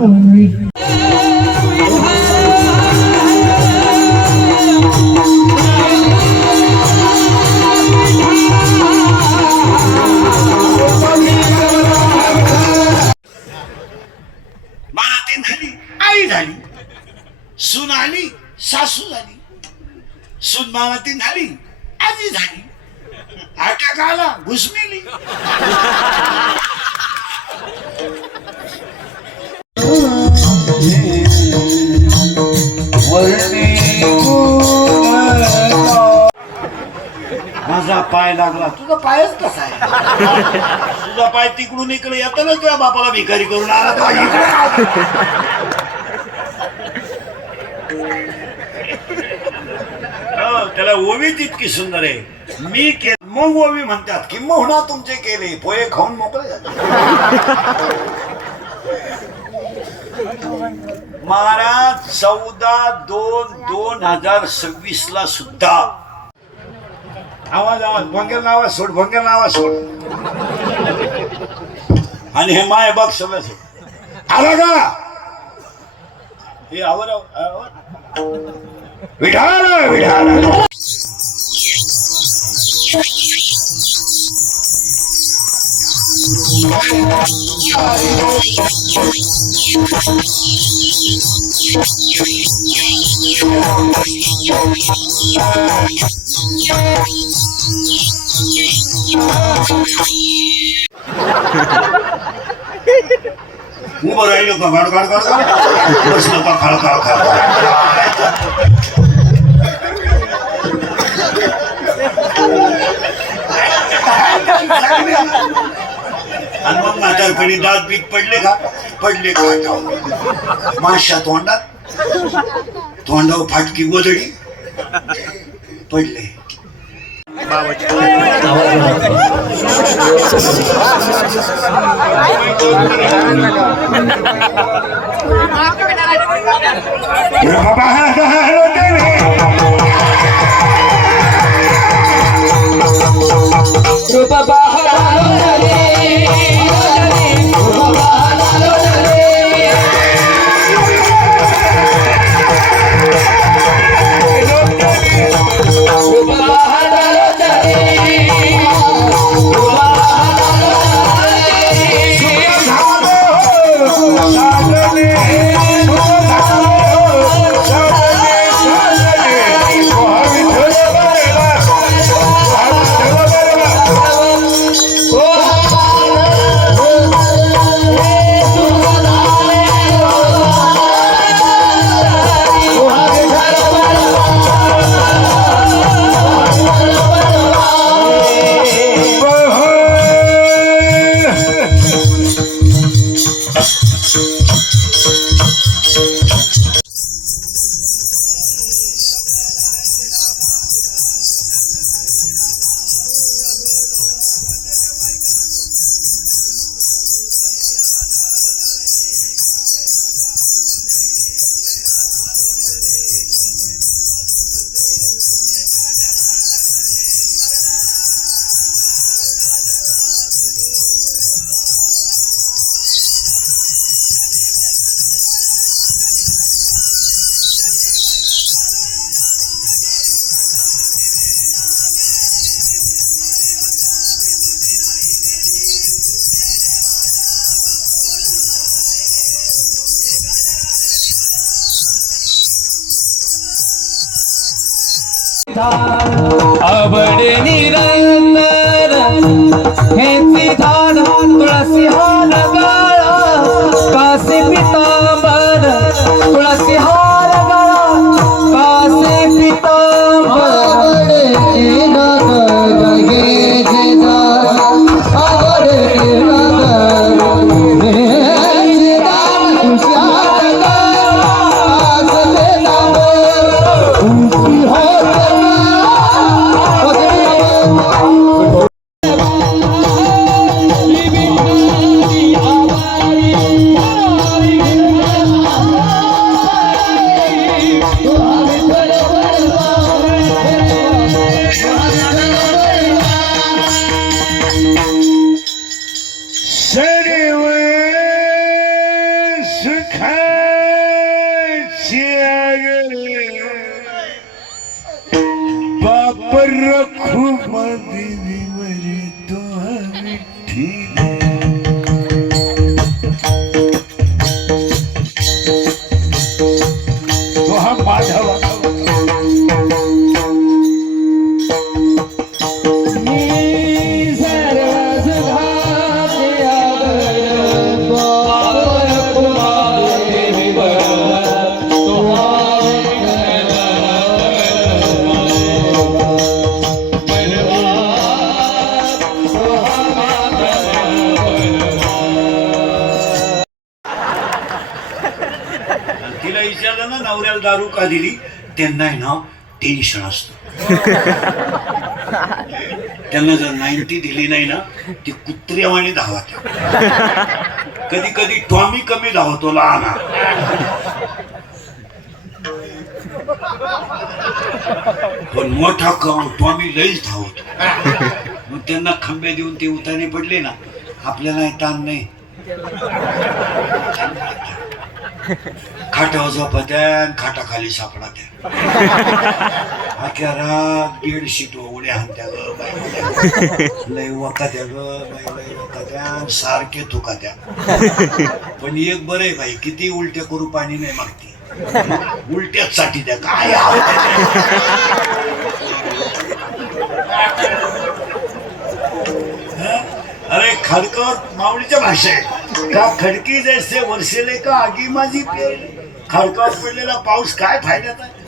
आई झाली, सून आली, सासू झाली, सून मामातीन झाली, आजी झाली, अटॅक आला, घुसमेली. माझा पाय लागला, तुझा पायच कसा आहे? तुझा पाय तिकडून इकडे येताना तुझ्या बापाला भिकारी करून आला तो त्याला ओवीच इतकी सुंदर आहे. मी मग ओवी म्हणतात की मोहना तुमचे केले, पोहे खाऊन मोकळे झाले. महाराज 14/2/2026 ला सुद्धा आवाज भंगेल नावाज सोड, भंगेल नावाज सोड. आणि हे माय बघ सगळं आला का हे आवर विढाल विढाल. उभं राहिलो का गाड गाड गाड बसलो का खळ खळ खळ. आणि मग म्हातारपणी दात बीत पडले का पडले का माशा तोंडात तोंडावर फाटकी गोधडी पडले. आवड निरंतर हेची झाड तुळसी हार गळा काशी पितांबर तुळसी हार गळा काशी पितांबर सुखाची बाप रखू देवीवरी तो विठ्ठी तो हा माधव तिला विचारलं ना नवऱ्याला दारू का दिली त्यांना आहे ना टेन्शन असतं त्यांना जर 90 दिली नाही ना ती कुत्र्यावाणी धावत कधी कधी टॉमी कमी धावतो लहान पण मोठा टॉमी लईच धावतो मग त्यांना खंबे देऊन ते उताने पडले ना आपल्याला ताण नाही खाटावर झोपत्या खाटाखाली सापडा त्या अख्या रात बेडशीट उड्या हाणत्या ग लय वकात्या ग लय वकात्या सारखे थुकात्या पण एक बरं आहे बाई किती उलट्या करू पाणी नाही मागते उलट्याच साठी द्या काय अरे खडकर माऊलीच्या भाषा आहे का खडकी जैसे वर्षेले का आगी माझी पेरले खडकावर पडलेला पाऊस काय फायद्यात आहे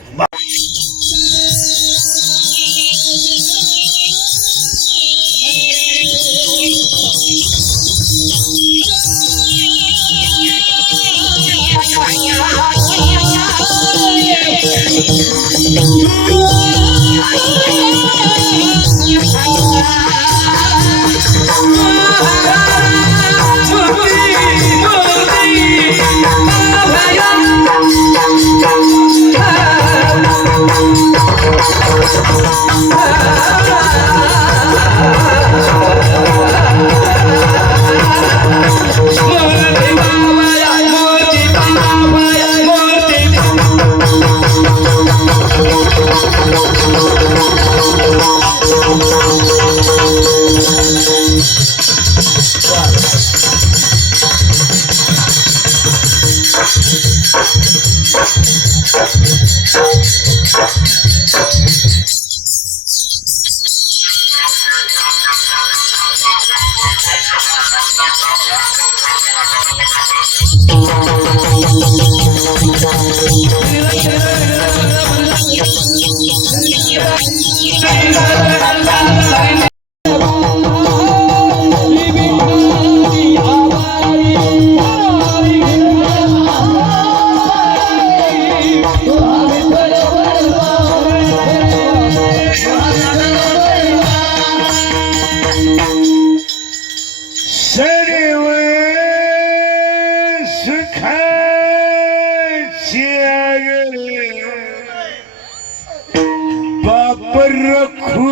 बाप रखू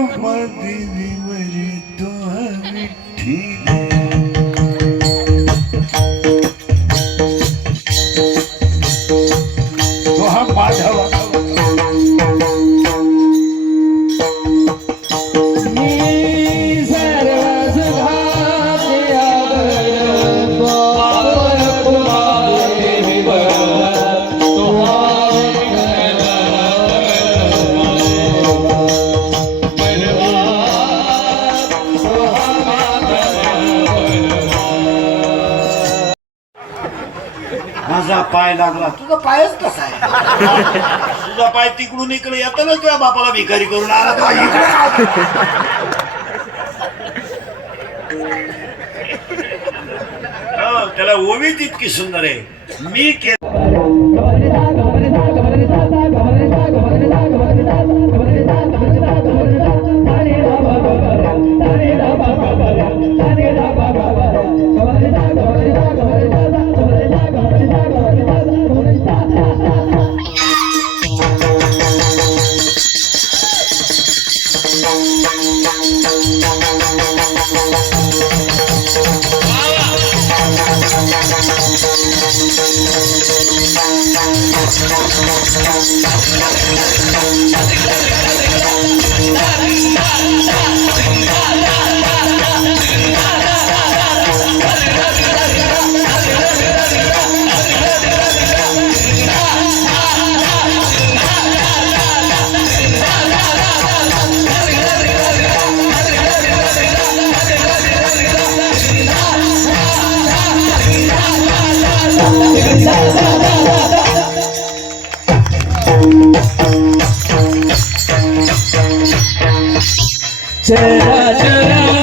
देवीवरी तो विठ्ठी तो हा माधव माझा पाय लागला तुझा पायच कसा आहे तुझा पाय तिकडून इकडे येताना तुझ्या बापाला भिकारी करून आला तो इकडे त्याला ओवीच इतकी सुंदर आहे मी चरा चरा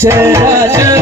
चरा चरा